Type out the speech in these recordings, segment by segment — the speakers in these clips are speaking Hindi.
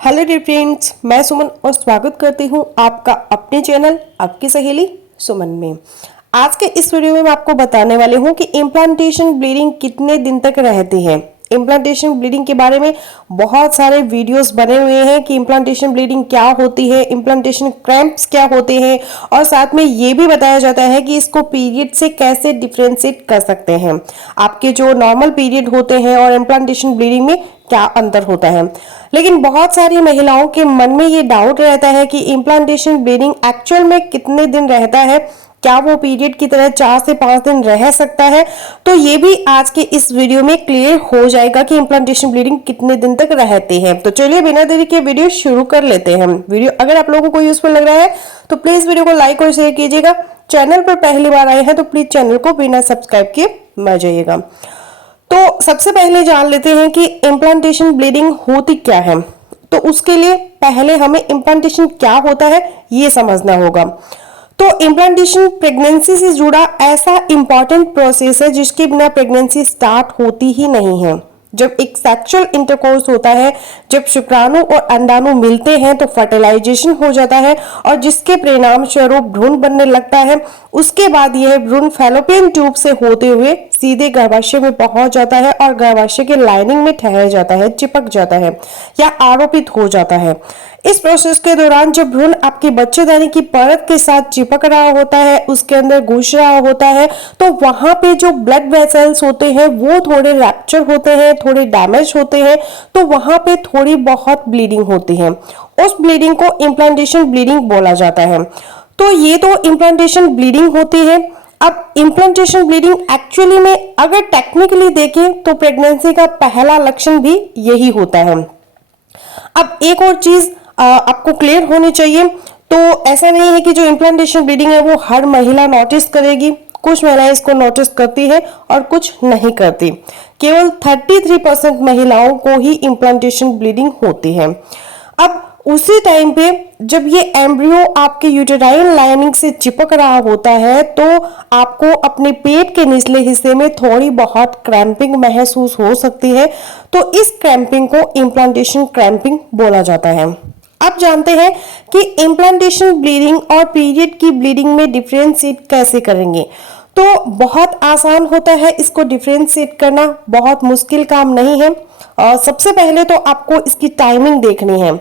हेलो डियर फ्रेंड्स, मैं सुमन और स्वागत करती हूँ आपका अपने चैनल आपकी सहेली सुमन में। आज के इस वीडियो में मैं आपको बताने वाली हूँ कि इम्प्लांटेशन ब्लीडिंग कितने दिन तक रहती है। इम्प्लांटेशन ब्लीडिंग के बारे में बहुत सारे वीडियोस बने हुए हैं कि इम्प्लांटेशन ब्लीडिंग क्या होती है, इम्प्लांटेशन क्रैम्प्स क्या होते हैं, और साथ में ये भी बताया जाता है कि इसको पीरियड से कैसे डिफ्रेंशिएट कर सकते हैं। आपके जो नॉर्मल पीरियड होते हैं और इम्प्लांटेशन ब्लीडिंग में क्या अंतर होता है। लेकिन बहुत सारी महिलाओं के मन में ये डाउट रहता है कि इम्प्लांटेशन ब्लीडिंग एक्चुअल में कितने दिन रहता है, क्या वो पीरियड की तरह 4 से 5 दिन रह सकता है। तो ये भी आज के इस वीडियो में क्लियर हो जाएगा कि इम्प्लांटेशन ब्लीडिंग कितने दिन तक रहती है। तो चलिए बिना देरी के वीडियो शुरू कर लेते हैं। वीडियो अगर आप लोगों को यूजफुल लग रहा है तो प्लीज वीडियो को लाइक और शेयर कीजिएगा। चैनल पर पहली बार आए हैं तो प्लीज चैनल को बिना सब्सक्राइब किए मत जाइएगा। तो सबसे पहले जान लेते हैं कि इम्प्लांटेशन ब्लीडिंग होती क्या है। तो उसके लिए पहले हमें इम्प्लांटेशन क्या होता है ये समझना होगा। तो इम्प्लांटेशन प्रेगनेंसी से जुड़ा ऐसा इंपॉर्टेंट प्रोसेस है जिसके बिना प्रेगनेंसी स्टार्ट होती ही नहीं है। जब एक सेक्सुअल इंटरकोर्स होता है, जब शुक्राणु और अंडाणु मिलते हैं तो फर्टिलाइजेशन हो जाता है और जिसके परिणाम स्वरूप भ्रूण बनने लगता है। उसके बाद यह भ्रूण फैलोपियन ट्यूब से होते हुए सीधे गर्भाशय में पहुंच जाता है और गर्भाशय के लाइनिंग में ठहर जाता है, चिपक जाता है या आरोपित हो जाता है। इस प्रोसेस के दौरान जब भ्रूण आपकी बच्चेदानी की परत के साथ चिपक रहा होता है, उसके अंदर घुस रहा होता है, तो वहां पे जो ब्लड वेसल्स होते हैं वो थोड़े रैप्चर होते हैं, थोड़े डैमेज होते हैं, तो वहां पे थोड़ी बहुत ब्लीडिंग होती है। उस ब्लीडिंग को इम्प्लांटेशन ब्लीडिंग बोला जाता है। तो ये तो इम्प्लांटेशन ब्लीडिंग होती है। अब इम्प्लांटेशन ब्लीडिंग एक्चुअली में अगर टेक्निकली देखें तो प्रेगनेंसी का पहला लक्षण भी यही होता है। अब एक और चीज आपको क्लियर होनी चाहिए। तो ऐसा नहीं है कि जो इम्प्लांटेशन ब्लीडिंग है वो हर महिला नोटिस करेगी। कुछ महिलाएं इसको नोटिस करती है और कुछ नहीं करती। केवल 33% महिलाओं को ही इम्प्लांटेशन ब्लीडिंग होती है। अब उसी टाइम पे जब ये एम्ब्रियो आपके यूटेराइन लाइनिंग से चिपक रहा होता है तो आपको अपने पेट के निचले हिस्से में थोड़ी बहुत क्रैम्पिंग महसूस हो सकती है। तो इस क्रैम्पिंग को इम्प्लांटेशन क्रैम्पिंग बोला जाता है। अब जानते हैं कि इम्प्लांटेशन ब्लीडिंग और पीरियड की ब्लीडिंग में डिफरेंशिएट कैसे करेंगे। तो बहुत आसान होता है इसको डिफरेंशिएट करना, बहुत मुश्किल काम नहीं है। सबसे पहले तो आपको इसकी टाइमिंग देखनी है।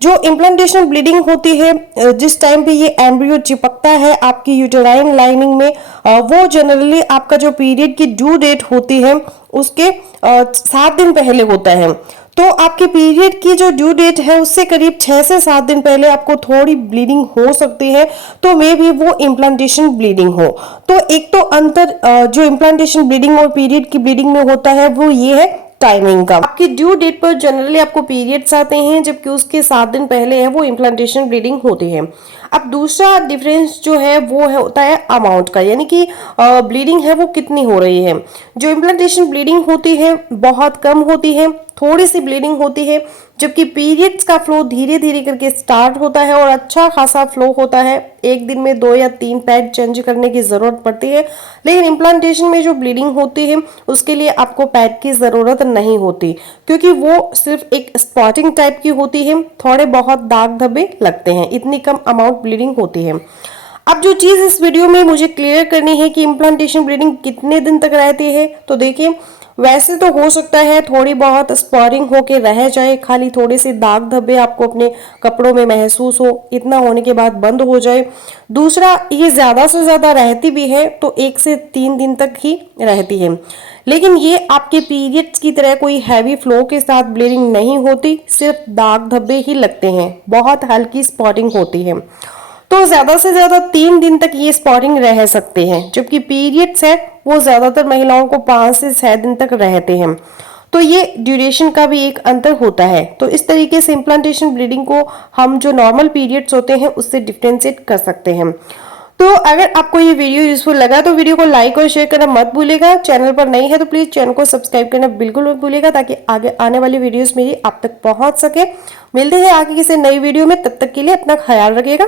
जो इम्प्लांटेशन ब्लीडिंग होती है, जिस टाइम पे ये एम्ब्रियो चिपकता है आपकी यूटेराइन लाइनिंग में, वो जनरली आपका जो पीरियड की ड्यू डेट होती है उसके 7 दिन पहले होता है। तो आपके पीरियड की जो ड्यू डेट है उससे करीब 6 से 7 दिन पहले आपको थोड़ी ब्लीडिंग हो सकती है, तो मे भी वो इम्प्लांटेशन ब्लीडिंग हो। तो एक तो अंतर जो इम्प्लांटेशन ब्लीडिंग और पीरियड की ब्लीडिंग में होता है वो ये है टाइमिंग का। आपकी ड्यू डेट पर जनरली आपको पीरियड्स आते हैं, जबकि उसके 7 दिन पहले है वो इम्प्लांटेशन ब्लीडिंग होती है। अब दूसरा डिफरेंस जो है वो होता है अमाउंट का, यानी कि ब्लीडिंग है वो कितनी हो रही है। जो इम्प्लांटेशन ब्लीडिंग होती है बहुत कम होती है, थोड़ी सी ब्लीडिंग होती है, जबकि पीरियड्स का फ्लो धीरे धीरे करके स्टार्ट होता है और अच्छा खासा फ्लो होता है। एक दिन में 2 या 3 पैड चेंज करने की जरूरत पड़ती है। लेकिन इम्प्लांटेशन में जो ब्लीडिंग होती है उसके लिए आपको पैड की जरूरत नहीं होती, क्योंकि वो सिर्फ एक स्पॉटिंग टाइप की होती है, थोड़े बहुत दाग धब्बे लगते हैं, इतनी कम अमाउंट ब्लीडिंग होती है। अब जो चीज इस वीडियो में मुझे क्लियर करनी है कि इम्प्लांटेशन ब्लीडिंग कितने दिन तक रहती है, तो देखिए वैसे तो हो सकता है थोड़ी बहुत स्पॉटिंग होके रह जाए, खाली थोड़े से दाग धब्बे आपको अपने कपड़ों में महसूस हो, इतना होने के बाद बंद हो जाए। दूसरा, ये ज्यादा से ज्यादा रहती भी है तो 1 से 3 दिन तक ही रहती है। लेकिन ये आपके पीरियड्स की तरह कोई हैवी फ्लो के साथ ब्लीडिंग नहीं होती, सिर्फ दाग धब्बे ही लगते हैं, बहुत हल्की स्पॉटिंग होती है। तो ज्यादा से ज्यादा 3 दिन तक ये स्पॉटिंग रह सकते हैं, जबकि पीरियड्स है वो ज्यादातर महिलाओं को 5 से 6 दिन तक रहते हैं। तो ये ड्यूरेशन का भी एक अंतर होता है। तो इस तरीके से इम्प्लांटेशन ब्लीडिंग को हम जो नॉर्मल पीरियड्स होते हैं उससे डिफरेंशिएट कर सकते हैं। तो अगर आपको ये वीडियो यूजफुल लगा तो वीडियो को लाइक और शेयर करना मत भूलिएगा। चैनल पर नई है तो प्लीज चैनल को सब्सक्राइब करना बिल्कुल मत भूलिएगा, ताकि आगे आने वाली वीडियोस मेरी आप तक पहुंच सके। मिलते हैं आगे किसी नई वीडियो में, तब तक के लिए अपना ख्याल रखिएगा।